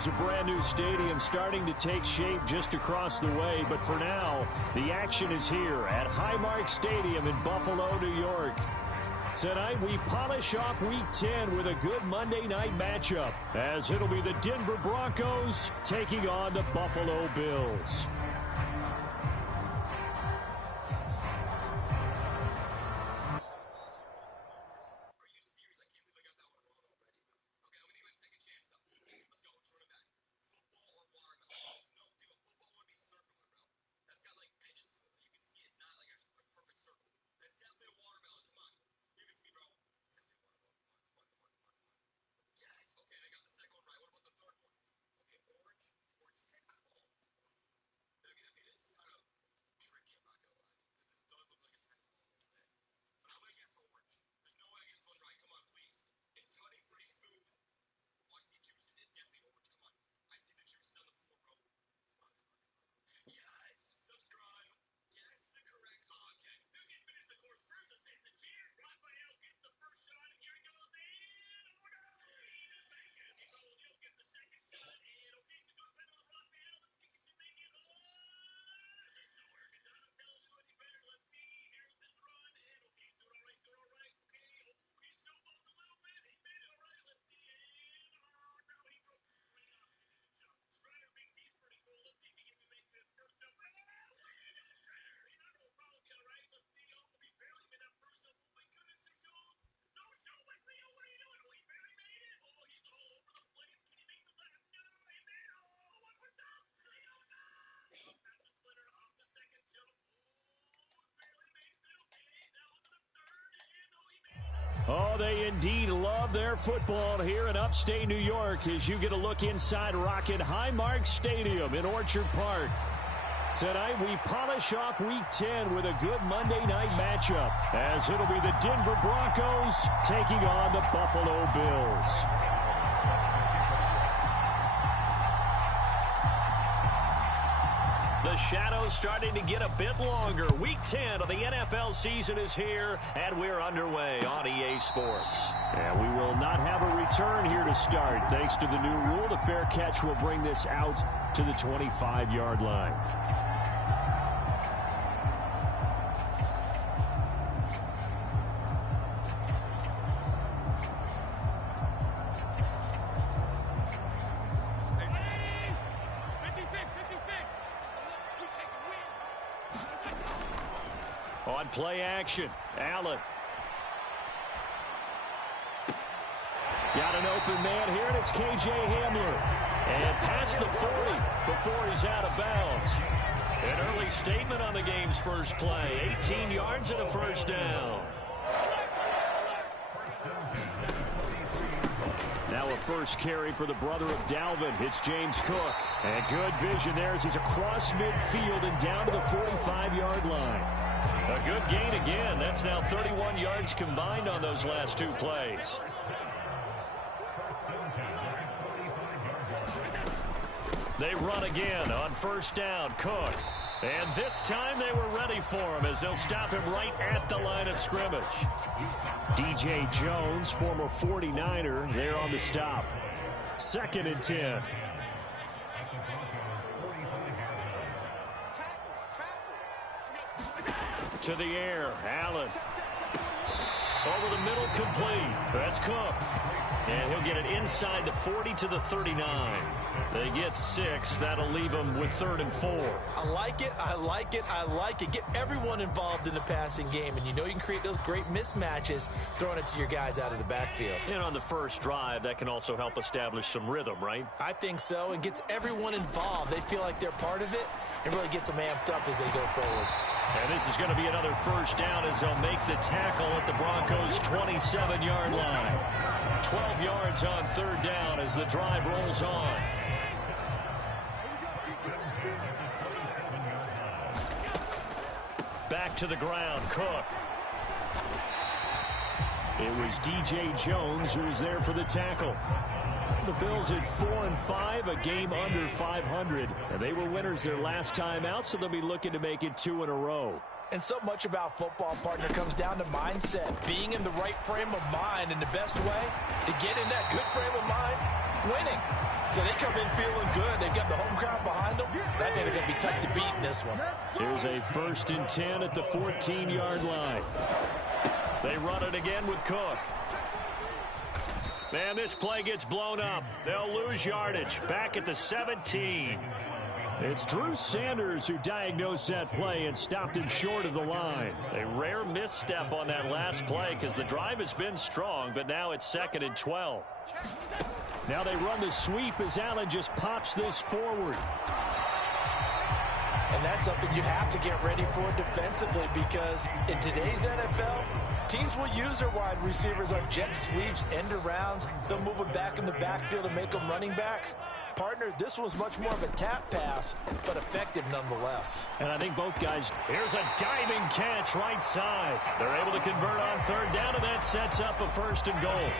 is a brand new stadium starting to take shape just across the way. But for now, the action is here at Highmark Stadium in Buffalo, New York. Tonight, we polish off Week 10 with a good Monday night matchup, as it'll be the Denver Broncos taking on the Buffalo Bills. Oh, they indeed love their football here in upstate New York as you get a look inside Rocket Highmark Stadium in Orchard Park. Tonight, we polish off Week 10 with a good Monday night matchup, as it'll be the Denver Broncos taking on the Buffalo Bills. The shadow's starting to get a bit longer. Week 10 of the NFL season is here, and we're underway on EA Sports. And we will not have a return here to start. Thanks to the new rule, the fair catch will bring this out to the 25-yard line. On play action, Allen. Got an open man here, and it's K.J. Hamler. And past the 40 before he's out of bounds. An early statement on the game's first play. 18 yards and a first down. Now a first carry for the brother of Dalvin. It's James Cook. And good vision there as he's across midfield and down to the 45-yard line. A good gain again. That's now 31 yards combined on those last two plays. They run again on first down. Cook. And this time they were ready for him as they'll stop him right at the line of scrimmage. DJ Jones, former 49er, there on the stop. 2nd and 10. To the air, Allen. Over the middle, complete. That's Cook. And he'll get it inside the 40 to the 39. They get 6. That'll leave them with 3rd and 4. I like it, I like it, I like it. Get everyone involved in the passing game, and you know you can create those great mismatches throwing it to your guys out of the backfield. And on the first drive, that can also help establish some rhythm, right? I think so, and gets everyone involved. They feel like they're part of it, and really gets them amped up as they go forward. And this is going to be another first down as they'll make the tackle at the Broncos' 27-yard line. 12 yards on 3rd down as the drive rolls on. Back to the ground, Cook. It was DJ Jones who was there for the tackle. The Bills at 4-5, a game under 500. And they were winners their last time out, so they'll be looking to make it 2 in a row. And so much about football, partner, comes down to mindset. Being in the right frame of mind, and the best way to get in that good frame of mind, winning. So they come in feeling good. They've got the home crowd behind them. I think they're going to be tough to beat in this one. Here's a 1st and 10 at the 14-yard line. They run it again with Cook. Man, this play gets blown up. They'll lose yardage. Back at the 17. It's Drew Sanders who diagnosed that play and stopped him short of the line. A rare misstep on that last play because the drive has been strong, but now it's 2nd and 12. Now they run the sweep as Allen just pops this forward. And that's something you have to get ready for defensively because in today's NFL, teams will use their wide receivers on jet sweeps, end arounds. They'll move them back in the backfield and make them running backs. Partner, this was much more of a tap pass, but effective nonetheless. And I think both guys, here's a diving catch right side. They're able to convert on 3rd down, and that sets up a 1st and goal.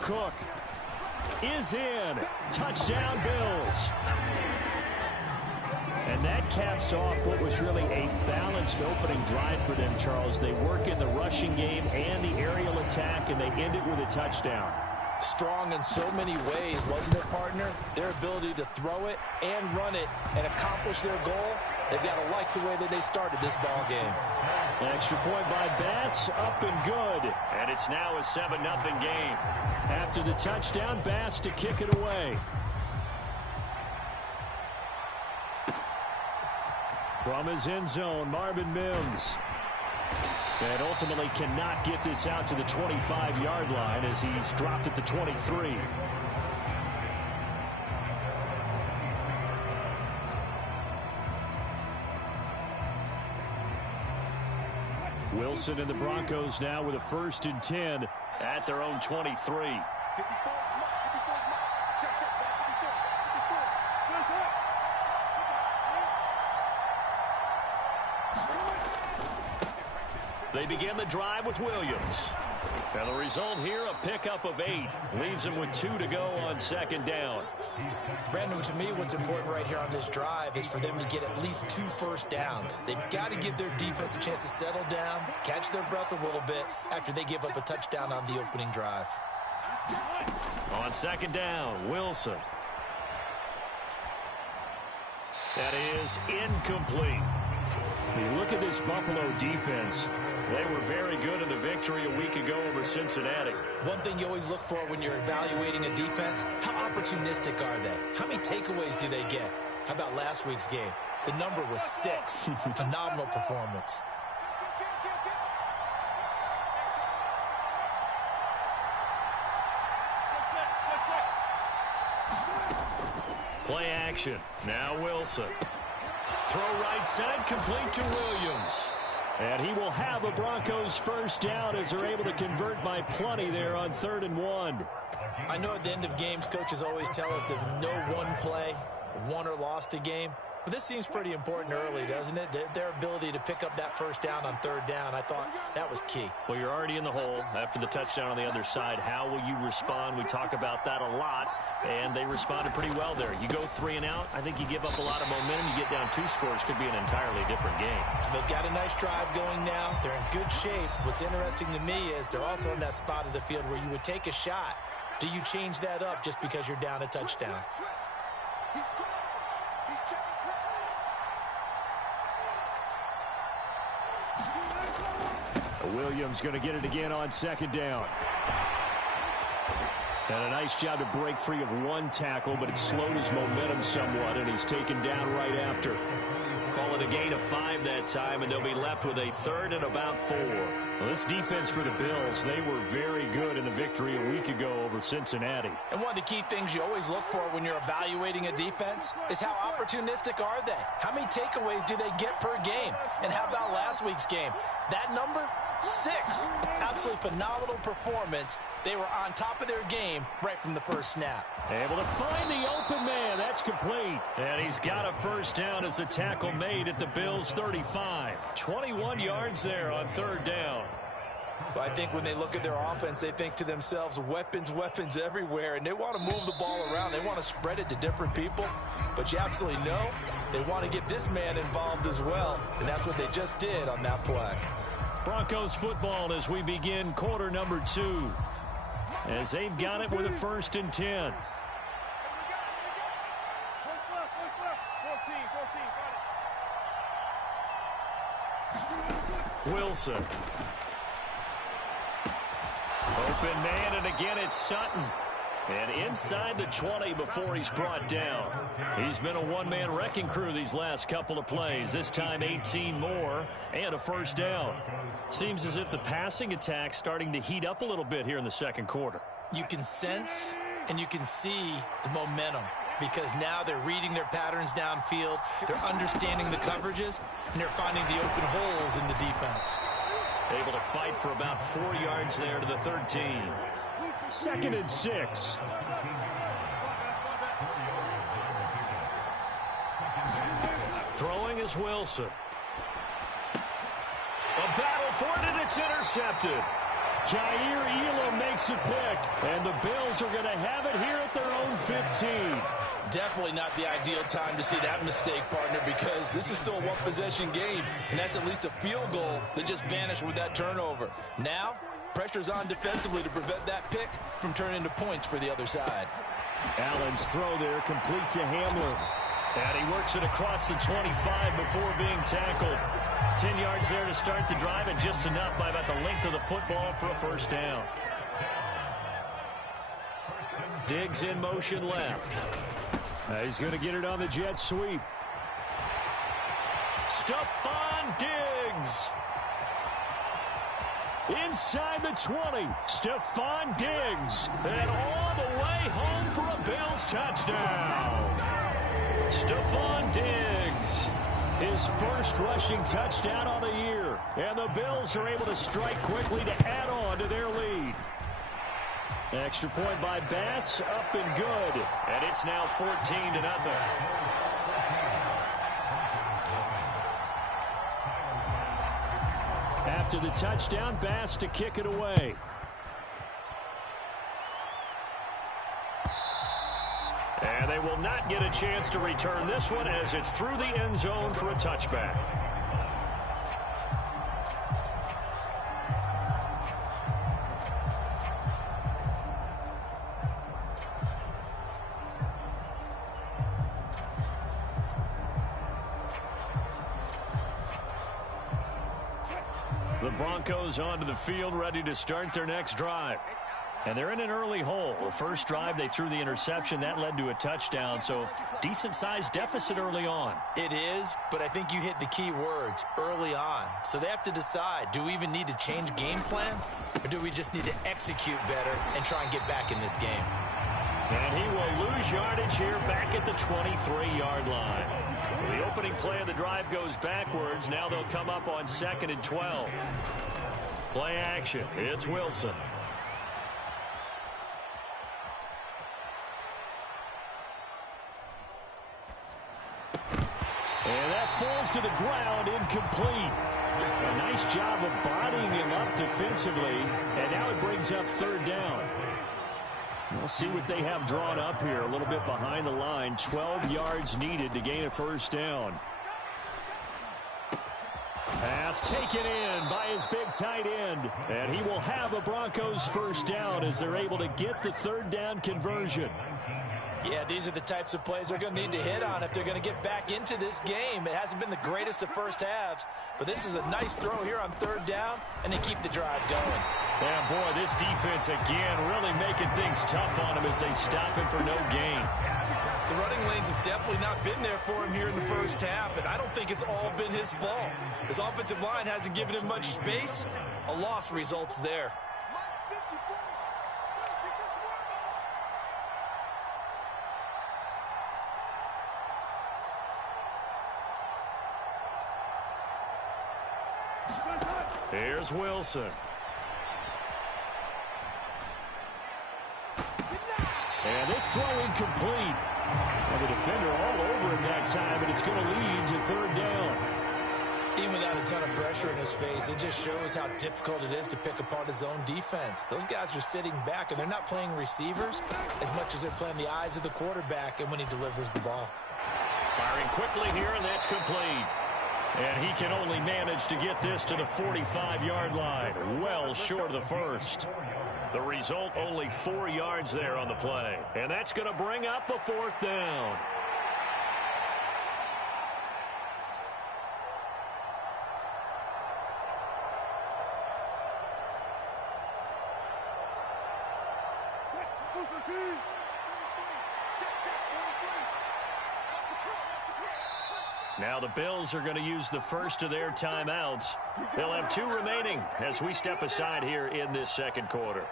Cook is in. Touchdown, Bills. And that caps off what was really a balanced opening drive for them, Charles. They work in the rushing game and the aerial attack, and they end it with a touchdown. Strong in so many ways, wasn't it, partner? Their ability to throw it and run it and accomplish their goal, they've got to like the way that they started this ball game. An extra point by Bass, up and good. And it's now a 7-0 game. After the touchdown, Bass to kick it away. From his end zone, Marvin Mims. And ultimately cannot get this out to the 25-yard line as he's dropped at the 23. Wilson and the Broncos now with a 1st and 10 at their own 23. They begin the drive with Williams. And the result here, a pickup of 8. Leaves them with 2 to go on 2nd down. Brandon, to me, what's important right here on this drive is for them to get at least 2 first downs. They've got to give their defense a chance to settle down, catch their breath a little bit after they give up a touchdown on the opening drive. On 2nd down, Wilson. That is incomplete. You look at this Buffalo defense. They were very good in the victory a week ago over Cincinnati. One thing you always look for when you're evaluating a defense, how opportunistic are they? How many takeaways do they get? How about last week's game? The number was 6. Phenomenal performance. Play action. Now Wilson. Throw right side, complete to Williams. And he will have a Broncos 1st down as they're able to convert by plenty there on 3rd and 1. I know at the end of games, coaches always tell us that no one play won or lost a game. But this seems pretty important early, doesn't it? Their ability to pick up that 1st down on 3rd down, I thought that was key. Well, you're already in the hole after the touchdown on the other side. How will you respond? We talk about that a lot, and they responded pretty well there. You go 3 and out, I think you give up a lot of momentum. You get down 2 scores, could be an entirely different game. So they've got a nice drive going now. They're in good shape. What's interesting to me is they're also in that spot of the field where you would take a shot. Do you change that up just because you're down a touchdown? Williams going to get it again on 2nd down. And a nice job to break free of 1 tackle, but it slowed his momentum somewhat, and he's taken down right after. Call it a gain of 5 that time, and they'll be left with a 3rd and about 4. Well, this defense for the Bills, they were very good in the victory a week ago over Cincinnati. And one of the key things you always look for when you're evaluating a defense is how opportunistic are they? How many takeaways do they get per game? And how about last week's game? That number? 6. Absolutely phenomenal performance. They were on top of their game right from the first snap. Able to find the open man. That's complete. And he's got a 1st down as the tackle made at the Bills' 35. 21 yards there on 3rd down. Well, I think when they look at their offense, they think to themselves, weapons, weapons everywhere, and they want to move the ball around. They want want to spread it to different people, but you absolutely know they want to get this man involved as well, and that's what they just did on that play. Broncos football as we begin quarter number 2, as they've got it with a 1st and 10. Wilson. Open man, and again it's Sutton. And inside the 20 before he's brought down. He's been a one-man wrecking crew these last couple of plays. This time 18 more and a 1st down. Seems as if the passing attack's starting to heat up a little bit here in the 2nd quarter. You can sense and you can see the momentum, because now they're reading their patterns downfield, they're understanding the coverages, and they're finding the open holes in the defense. Able to fight for about 4 yards there to the 13. 2nd and 6. Throwing is Wilson. A battle for it, and it's intercepted. Jair Elam makes a pick, and the Bills are going to have it here at their own 15. Definitely not the ideal time to see that mistake, partner, because this is still a one-possession game, and that's at least a field goal that just vanished with that turnover. Now, pressure's on defensively to prevent that pick from turning into points for the other side. Allen's throw there complete to Hamler. And he works it across the 25 before being tackled. 10 yards there to start the drive, and just enough by about the length of the football for a 1st down. Diggs in motion left. He's going to get it on the jet sweep. Stephon Diggs. Inside the 20, Stephon Diggs. And all the way home for a Bills touchdown. Stephon Diggs, his 1st rushing touchdown on the year. And the Bills are able to strike quickly to add on to their lead. Extra point by Bass, up and good. And it's now 14-0. After the touchdown, Bass to kick it away. And they will not get a chance to return this one, as it's through the end zone for a touchback. The Broncos onto the field, ready to start their next drive. And they're in an early hole. The first drive, they threw the interception. That led to a touchdown, so decent-sized deficit early on. It is, but I think you hit the key words, early on. So they have to decide, do we even need to change game plan, or do we just need to execute better and try and get back in this game? And he will lose yardage here back at the 23-yard line. So the opening play of the drive goes backwards. Now they'll come up on 2nd and 12. Play action. It's Wilson. And that falls to the ground, incomplete. A nice job of bodying him up defensively, and now it brings up 3rd down. We'll see what they have drawn up here, a little bit behind the line. 12 yards needed to gain a 1st down. Pass taken in by his big tight end, and he will have a Broncos 1st down as they're able to get the 3rd down conversion. Yeah, these are the types of plays they're going to need to hit on if they're going to get back into this game. It hasn't been the greatest of first halves, but this is a nice throw here on 3rd down, and they keep the drive going. Yeah, boy, this defense again really making things tough on him as they stop him for no gain. The running lanes have definitely not been there for him here in the first half, and I don't think it's all been his fault. His offensive line hasn't given him much space. A loss results there. Here's Wilson. And this throw incomplete. And the defender all over him that time, and it's going to lead to 3rd down. Even without a ton of pressure in his face, it just shows how difficult it is to pick apart his own defense. Those guys are sitting back, and they're not playing receivers as much as they're playing the eyes of the quarterback and when he delivers the ball. Firing quickly here, and that's complete. And he can only manage to get this to the 45-yard line, well short of the first. The result, only 4 yards there on the play. And that's going to bring up a 4th down. Now the Bills are going to use the first of their timeouts. They'll have 2 remaining as we step aside here in this second quarter.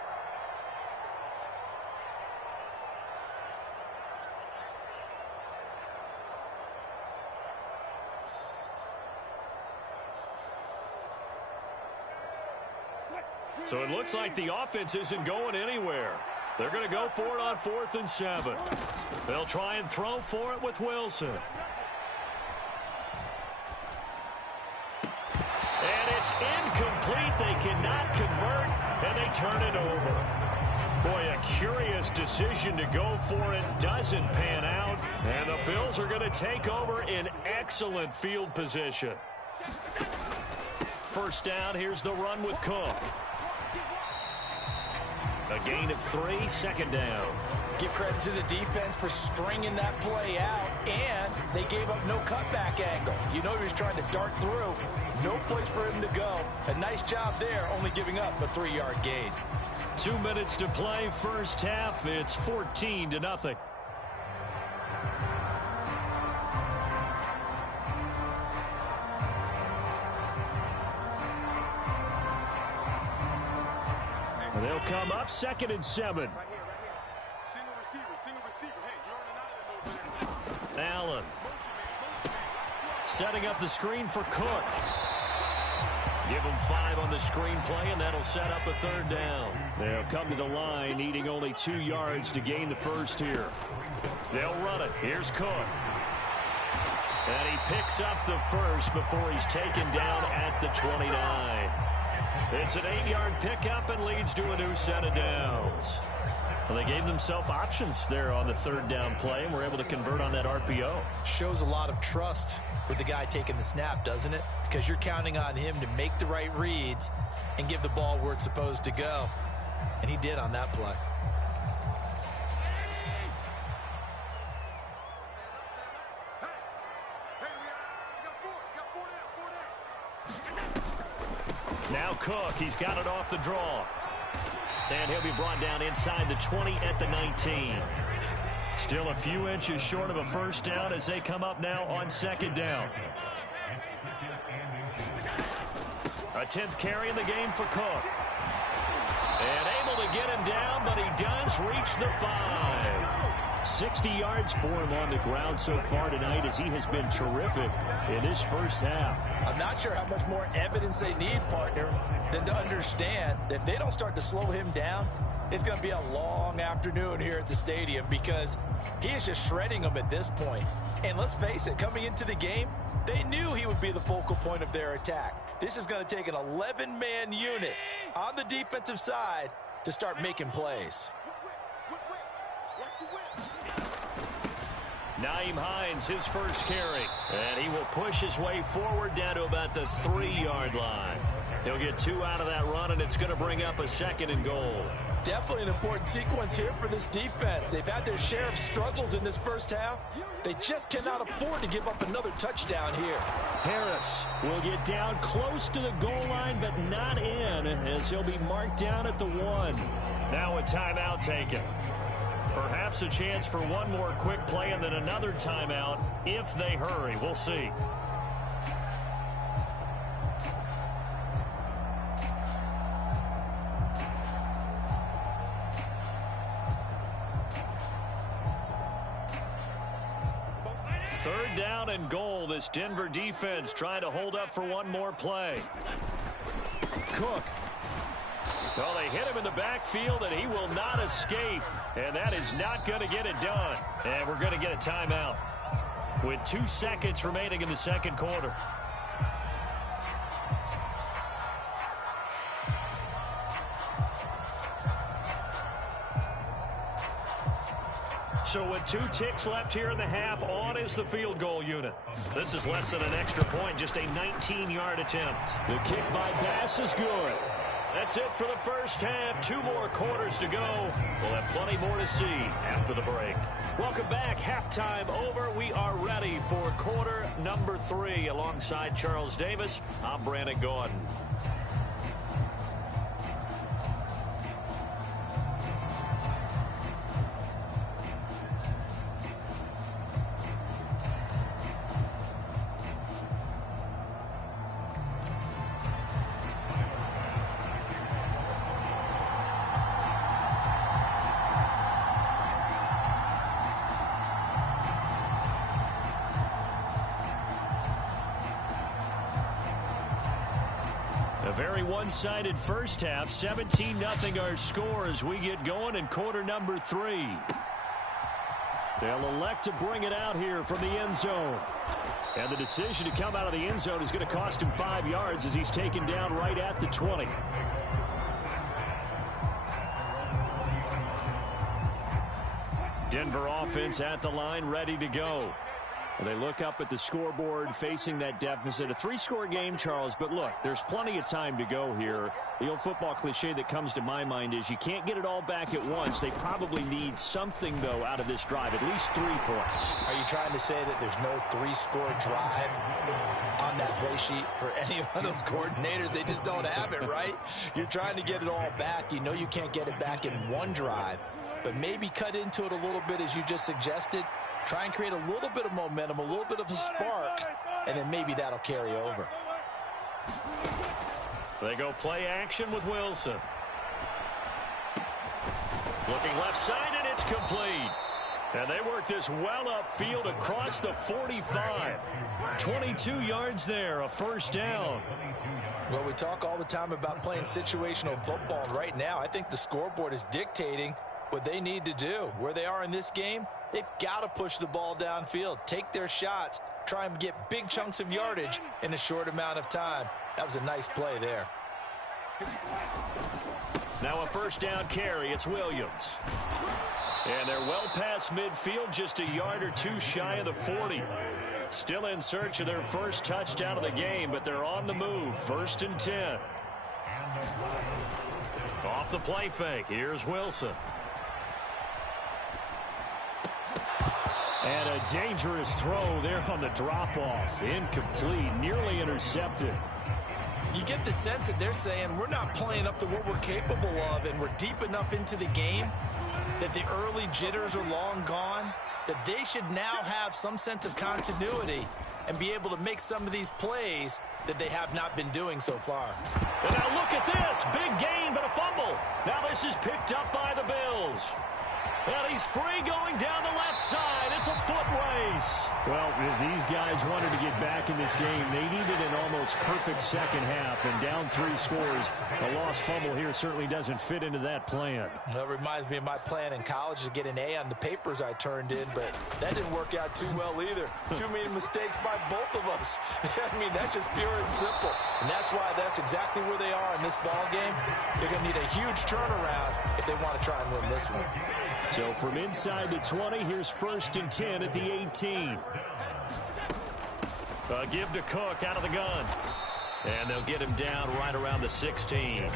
So it looks like the offense isn't going anywhere. They're going to go for it on 4th and 7. They'll try and throw for it with Wilson. And it's incomplete. They cannot convert, and they turn it over. Boy, a curious decision to go for it doesn't pan out, and the Bills are going to take over in excellent field position. First down, here's the run with Cook. A gain of 3, 2nd down. Give credit to the defense for stringing that play out, and they gave up no cutback angle. You know he was trying to dart through. No place for him to go. A nice job there, only giving up a 3-yard gain. 2 minutes to play, first half. It's 14-0. They'll come up 2nd and 7. Right here. Single receiver. Hey, you're on an island over there. Allen. Setting up the screen for Cook. Give him 5 on the screen play, and that'll set up a 3rd down. They'll come to the line, needing only 2 yards to gain the first here. They'll run it. Here's Cook. And he picks up the first before he's taken down at the 29. It's an 8-yard pickup and leads to a new set of downs. Well, they gave themselves options there on the 3rd down play and were able to convert on that RPO. Shows a lot of trust with the guy taking the snap, doesn't it? Because you're counting on him to make the right reads and give the ball where it's supposed to go. And he did on that play. Now Cook, he's got it off the draw. And he'll be brought down inside the 20 at the 19. Still a few inches short of a first down as they come up now on 2nd down. A 10th carry in the game for Cook. And able to get him down, but he does reach the 5. 60 yards for him on the ground so far tonight as he has been terrific in his first half. I'm not sure how much more evidence they need, partner, than to understand that if they don't start to slow him down, it's going to be a long afternoon here at the stadium because he is just shredding them at this point. And let's face it, coming into the game, they knew he would be the focal point of their attack. This is going to take an 11-man unit on the defensive side to start making plays. Nyheim Hines, his first carry. And he will push his way forward down to about the 3-yard line. He'll get 2 out of that run, and it's going to bring up a 2nd and goal. Definitely an important sequence here for this defense. They've had their share of struggles in this first half. They just cannot afford to give up another touchdown here. Harris will get down close to the goal line, but not in, as he'll be marked down at the 1. Now a timeout taken. Perhaps a chance for one more quick play and then another timeout if they hurry. We'll see. Third down and goal. This Denver defense trying to hold up for one more play. Cook. Well, they hit him in the backfield, and he will not escape. And that is not going to get it done. And we're going to get a timeout with 2 seconds remaining in the second quarter. So with 2 ticks left here in the half, on is the field goal unit. This is less than an extra point, just a 19-yard attempt. The kick by Bass is good. That's it for the first half. 2 more quarters to go. We'll have plenty more to see after the break. Welcome back. Halftime over. We are ready for quarter number 3. Alongside Charles Davis, I'm Brandon Gordon. A very one-sided first half. 17-0 our score as we get going in quarter number 3. They'll elect to bring it out here from the end zone. And the decision to come out of the end zone is going to cost him 5 yards as he's taken down right at the 20. Denver offense at the line, ready to go. They look up at the scoreboard facing that deficit. A 3-score game, Charles, but look, there's plenty of time to go here. The old football cliche that comes to my mind is you can't get it all back at once. They probably need something, though, out of this drive, at least 3 points. Are you trying to say that there's no 3-score drive on that play sheet for any of those coordinators? They just don't have it, right? You're trying to get it all back. You know you can't get it back in one drive, but maybe cut into it a little bit as you just suggested. Try and create a little bit of momentum, a little bit of a spark, and then maybe that'll carry over. They go play action with Wilson. Looking left side, and it's complete. And they work this well upfield across the 45. 22 yards there, a first down. Well, we talk all the time about playing situational football. Right now, I think the scoreboard is dictating what they need to do. Where they are in this game, they've got to push the ball downfield, take their shots, try and get big chunks of yardage in a short amount of time. That was a nice play there. Now a first down carry. It's Williams. And they're well past midfield, just a yard or 2 shy of the 40. Still in search of their first touchdown of the game, but they're on the move. 1st and 10. Off the play fake. Here's Wilson. And a dangerous throw there on the drop-off. Incomplete, nearly intercepted. You get the sense that they're saying we're not playing up to what we're capable of, and we're deep enough into the game that the early jitters are long gone, that they should now have some sense of continuity and be able to make some of these plays that they have not been doing so far. And now look at this. Big gain, but a fumble. Now this is picked up by the Bills. And he's free going down the left side. It's a foot race. Well, if these guys wanted to get back in this game, they needed an almost perfect second half. And down 3 scores, a lost fumble here certainly doesn't fit into that plan. That reminds me of my plan in college to get an A on the papers I turned in, but that didn't work out too well either. Too many mistakes by both of us. I mean, that's just pure and simple. And that's why that's exactly where they are in this ball game. They're going to need a huge turnaround if they want to try and win this one. So from inside the 20, here's 1st and 10 at the 18. Give to Cook out of the gun. And they'll get him down right around the 16.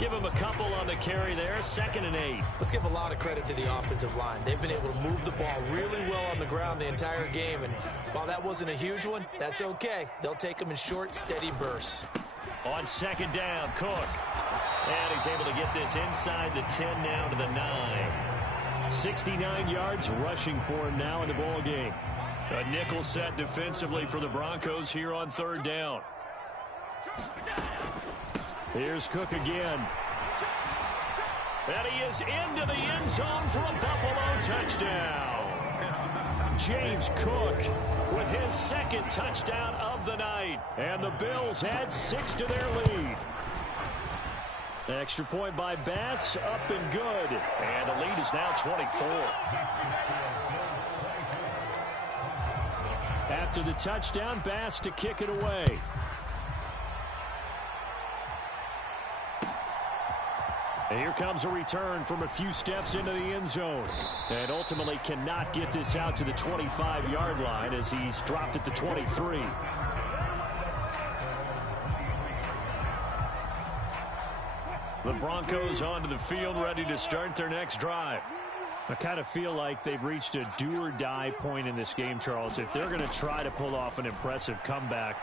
Give him a couple on the carry there. 2nd and 8. Let's give a lot of credit to the offensive line. They've been able to move the ball really well on the ground the entire game. And while that wasn't a huge one, that's okay. They'll take them in short, steady bursts. On 2nd down, Cook. And he's able to get this inside the 10 now to the 9. 69 yards rushing for him now in the ball game. A nickel set defensively for the Broncos here on 3rd down. Here's Cook again. And he is into the end zone for a Buffalo touchdown. James Cook with his 2nd touchdown of the night. And the Bills add 6 to their lead. Extra point by Bass, up and good. And the lead is now 24. After the touchdown, Bass to kick it away. And here comes a return from a few steps into the end zone. And ultimately cannot get this out to the 25-yard line as he's dropped at the 23. The Broncos onto the field, ready to start their next drive. I kind of feel like they've reached a do-or-die point in this game, Charles. If they're going to try to pull off an impressive comeback,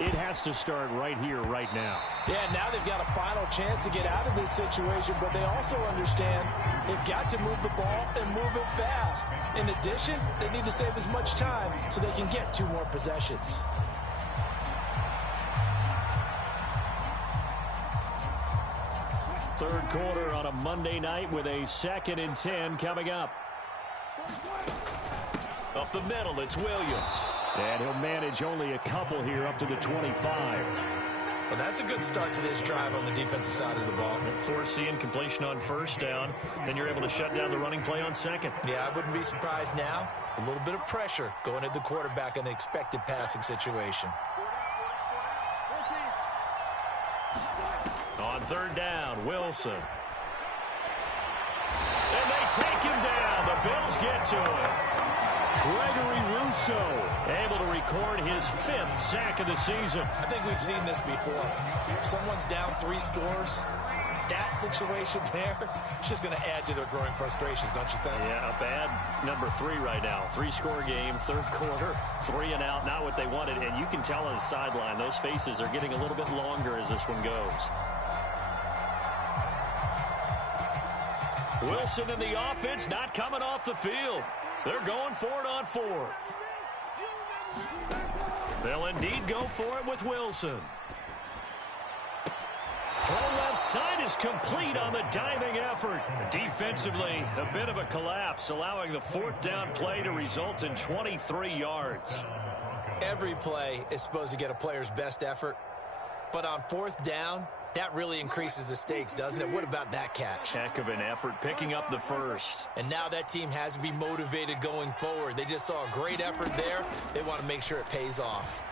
it has to start right here, right now. Yeah, now they've got a final chance to get out of this situation, but they also understand they've got to move the ball and move it fast. In addition, they need to save as much time so they can get 2 more possessions. Third quarter on a Monday night with a 2nd and 10 coming up. Up the middle, it's Williams. And he'll manage only a couple here up to the 25. Well, that's a good start to this drive on the defensive side of the ball. Forcing completion on first down. Then you're able to shut down the running play on second. Yeah, I wouldn't be surprised now. A little bit of pressure going at the quarterback in the expected passing situation. On third down, Wilson. And they take him down. The Bills get to him. Gregory Rousseau able to record his 5th sack of the season. I think we've seen this before. If someone's down 3 scores, that situation there, it's just going to add to their growing frustrations, don't you think? Yeah, a bad number 3 right now. 3-score game, third quarter, 3 and out, not what they wanted. And you can tell on the sideline, those faces are getting a little bit longer as this one goes. Wilson and the offense not coming off the field. They're going for it on 4th. They'll indeed go for it with Wilson. Throw left side is complete on the diving effort. Defensively, a bit of a collapse, allowing the 4th down play to result in 23 yards. Every play is supposed to get a player's best effort, but on 4th down, that really increases the stakes, doesn't it? What about that catch? Heck of an effort, picking up the 1st. And now that team has to be motivated going forward. They just saw a great effort there. They want to make sure it pays off.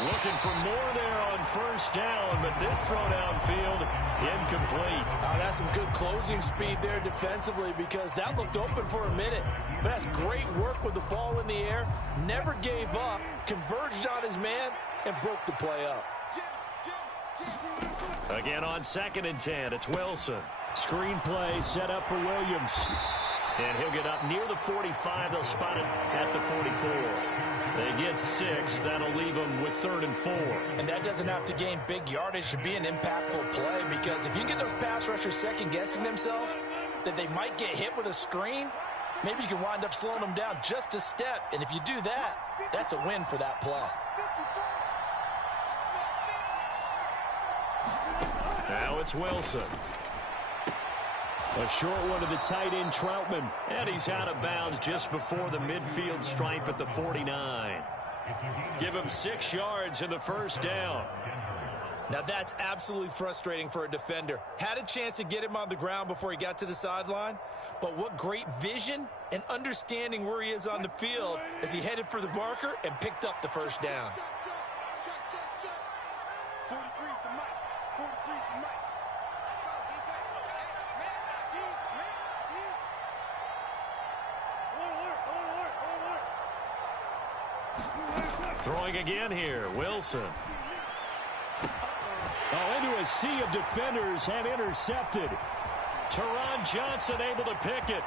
Looking for more there on first down, but this throw downfield incomplete. That's some good closing speed there defensively because that looked open for a minute. But that's great work with the ball in the air. Never gave up, converged on his man, and broke the play up. Again on 2nd and 10, it's Wilson. Screen play set up for Williams. And he'll get up near the 45. They'll spot it at the 44. They get 6. That'll leave them with 3rd and 4. And that doesn't have to gain big yardage to be an impactful play because if you get those pass rushers second-guessing themselves that they might get hit with a screen, maybe you can wind up slowing them down just a step. And if you do that, that's a win for that play. Now it's Wilson. A short one to the tight end, Troutman. And he's out of bounds just before the midfield stripe at the 49. Give him 6 yards in the first down. Now that's absolutely frustrating for a defender. Had a chance to get him on the ground before he got to the sideline. But what great vision and understanding where he is on the field as he headed for the marker and picked up the first down. 43's the mic. 43's the mic. Throwing again here, Wilson. Oh, into a sea of defenders and intercepted. Teron Johnson able to pick it.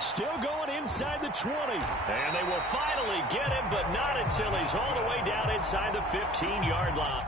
Still going inside the 20. And they will finally get him, but not until he's all the way down inside the 15-yard line.